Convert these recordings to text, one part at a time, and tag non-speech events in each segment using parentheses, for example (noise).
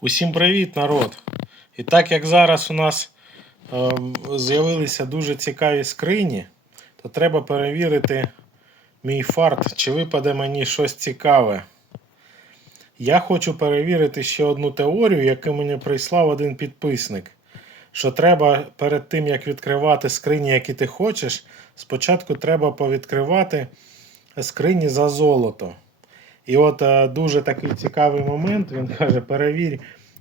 Усім привіт, народ! І так як зараз у нас е, з'явилися дуже цікаві скрині, то треба перевірити мій фарт, чи випаде мені щось цікаве. Я хочу перевірити ще одну теорію, яку мені прислав один підписник. Що треба перед тим, як відкривати скрині, які ти хочеш, спочатку треба повідкривати скрині за золото. І от е, дуже такий цікавий момент, він каже: перевір,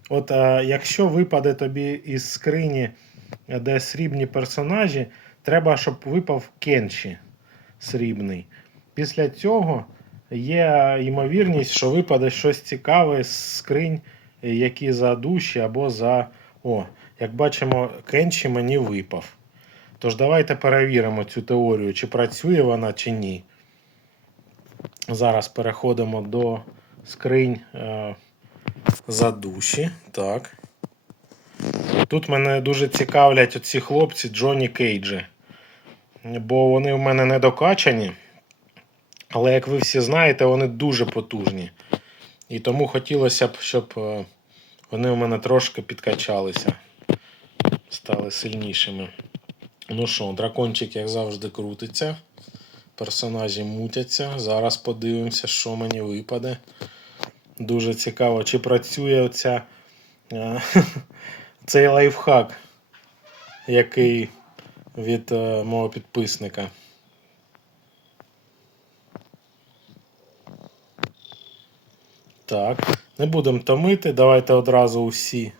от е, якщо випаде тобі із скрині, е, де срібні персонажі, треба, щоб випав кенші срібний. Після цього є ймовірність, що випаде щось цікаве з скринь, які за душі або за. О, як бачимо, кенші мені випав. Тож давайте перевіримо цю теорію, чи працює вона, чи ні. Зараз переходимо до скринь е, за душі. Так. Тут мене дуже цікавлять оці хлопці Джоні Кейджі. Бо вони в мене не докачані. Але, як ви всі знаєте, вони дуже потужні. І тому хотілося б, щоб е, вони у мене трошки підкачалися. Стали сильнішими. Ну що, дракончик, як завжди, крутиться. Персонажі мутяться. Зараз подивимося, що мені випаде. Дуже цікаво, чи працює оця, е, (laughs) цей лайфхак, який від е, мого підписника. Так, не будемо томити. Давайте одразу усі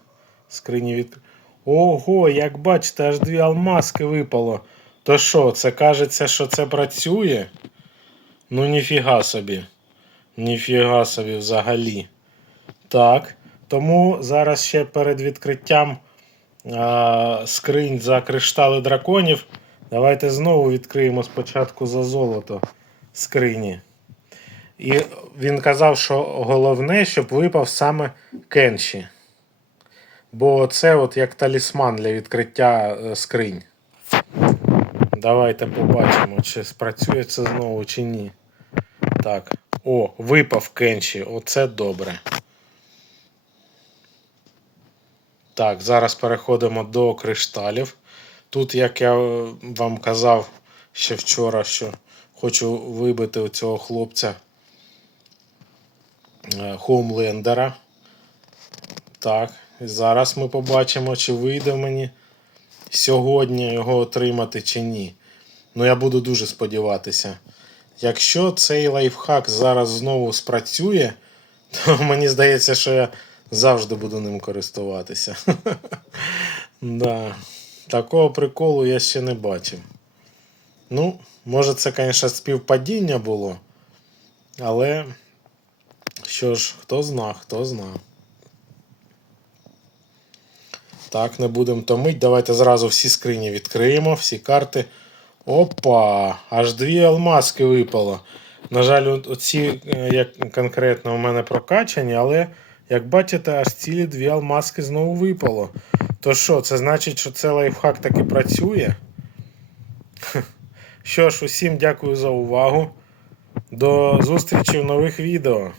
скрині від. Ого, як бачите, аж дві алмазки випало. То що, це кажеться, що це працює? Ну, ніфіга собі. Ніфіга собі взагалі. Так. Тому зараз ще перед відкриттям а, скринь за криштали драконів. Давайте знову відкриємо спочатку за золото скрині. І він казав, що головне, щоб випав саме кенші. Бо це от як талісман для відкриття е, скринь. Давайте побачимо, чи спрацює це знову, чи ні. Так. О, випав кенші. Оце добре. Так, зараз переходимо до кришталів. Тут, як я е, вам казав ще вчора, що хочу вибити у цього хлопця е, Хоумлендера. Так, зараз ми побачимо, чи вийде мені сьогодні його отримати чи ні. Ну, я буду дуже сподіватися. Якщо цей лайфхак зараз знову спрацює, то (laughs) мені здається, що я завжди буду ним користуватися. (laughs) да. Такого приколу я ще не бачив. Ну, може, це, звісно, співпадіння було. Але що ж, хто зна, хто зна. Так, не будемо томить. Давайте зразу всі скрині відкриємо, всі карти. Опа! Аж дві алмазки випало. На жаль, оці е, як конкретно у мене прокачані, але, як бачите, аж цілі дві алмазки знову випало. То що, це значить, що це лайфхак таки працює? Що ж, усім дякую за увагу. До зустрічі в нових відео.